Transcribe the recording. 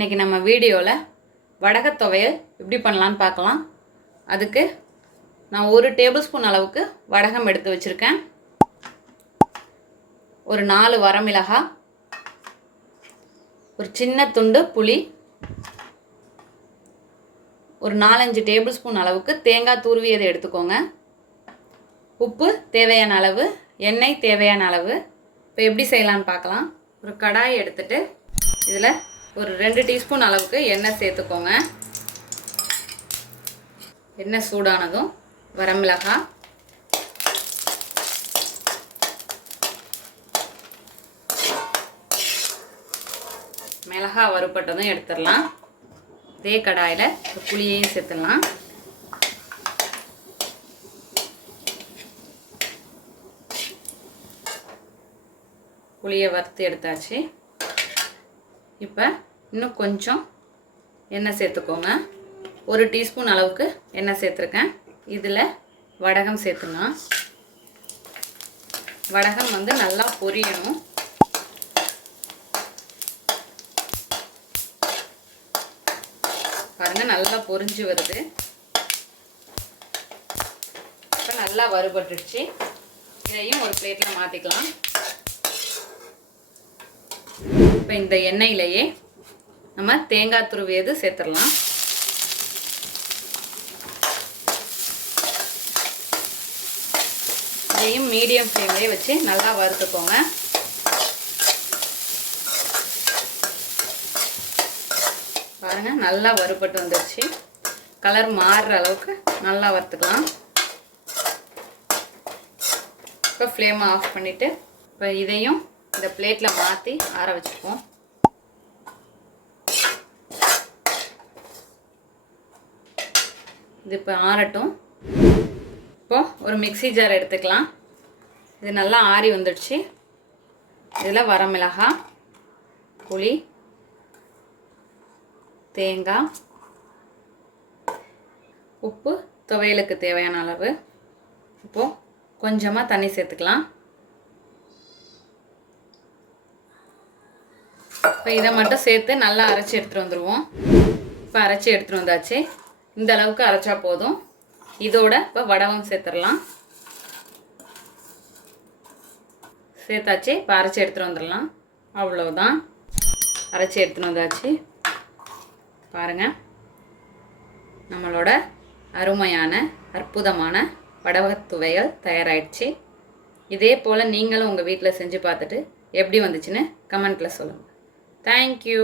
இன்றைக்கி நம்ம வீடியோவில் வடகத் துவையல் எப்படி பண்ணலான்னு பார்க்கலாம். அதுக்கு நான் 1 டேபிள் ஸ்பூன் அளவுக்கு வடகம் எடுத்து வச்சுருக்கேன். ஒரு 4 வரமிளகாய், ஒரு சின்ன துண்டு புளி, ஒரு 4-5 டேபிள் ஸ்பூன் அளவுக்கு தேங்காய் துருவியதை எடுத்துக்கோங்க. உப்பு தேவையான அளவு, எண்ணெய் தேவையான அளவு. இப்போ எப்படி செய்யலான்னு பார்க்கலாம். ஒரு கடாய் எடுத்துகிட்டு இதில் ஒரு 2 டீஸ்பூன் அளவுக்கு எண்ணெய் சேர்த்துக்கோங்க. எண்ணெய் சூடானதும் வரமிளகாய், மிளகாய் வறுப்பட்டதும் எடுத்துடலாம். இதே கடாயில் புளியையும் சேர்த்துடலாம். புளியை வறுத்து எடுத்தாச்சு. இப்போ இன்னும் கொஞ்சம் எண்ணெய் சேர்த்துக்கோங்க. 1 டீஸ்பூன் அளவுக்கு எண்ணெய் சேர்த்துருக்கேன். இதில் வடகம் சேர்த்துக்கலாம். வடகம் நல்லா பொரியணும். பாருங்கள், நல்லா பொரிஞ்சு வருது. இப்போ நல்லா வறுபட்டுடுச்சு. இதையும் ஒரு பிளேட்டில் மாற்றிக்கலாம். இப்போ இந்த எண்ணெயிலேயே நம்ம தேங்காய் துருவியது சேர்த்துடலாம். இதையும் மீடியம் ஃப்ளேம்லேயே வச்சு நல்லா வறுத்துக்கோங்க. பாருங்கள், நல்லா வறுபட்டு வந்துடுச்சு. கலர் மாறுற அளவுக்கு நல்லா வறுத்துக்கலாம். இப்போ ஃப்ளேமை ஆஃப் பண்ணிவிட்டு இப்போ இதையும் இந்த பிளேட்டில் மாற்றி ஆற வச்சுப்போம். இது இப்போ ஆறட்டும். இப்போது ஒரு மிக்ஸி ஜார் எடுத்துக்கலாம். இது நல்லா ஆறி வந்துடுச்சு. இதில் வரமிளகாய், புளி, தேங்காய், உப்பு துவையலுக்கு தேவையான அளவு. இப்போது கொஞ்சமாக தண்ணி சேர்த்துக்கலாம். இப்போ இதை மட்டும் சேர்த்து நல்லா அரைச்சி எடுத்துகிட்டு வந்துடுவோம். இப்போ அரைச்சி எடுத்துகிட்டு வந்தாச்சு. இந்த அளவுக்கு அரைச்சா போதும். இதோட இப்போ வடகம் சேர்த்துடலாம். சேர்த்தாச்சு. இப்போ அரைச்சி எடுத்துகிட்டு வந்துடலாம். அவ்வளோதான், அரைச்சி எடுத்துகிட்டு வந்தாச்சு. பாருங்கள், நம்மளோட அருமையான அற்புதமான வடகத் துவையல் தயாராகிடுச்சு. இதே போல் நீங்களும் உங்கள் வீட்டில் செஞ்சு பார்த்துட்டு எப்படி வந்துச்சுன்னு கமெண்ட்டில் சொல்லுங்கள். Thank you.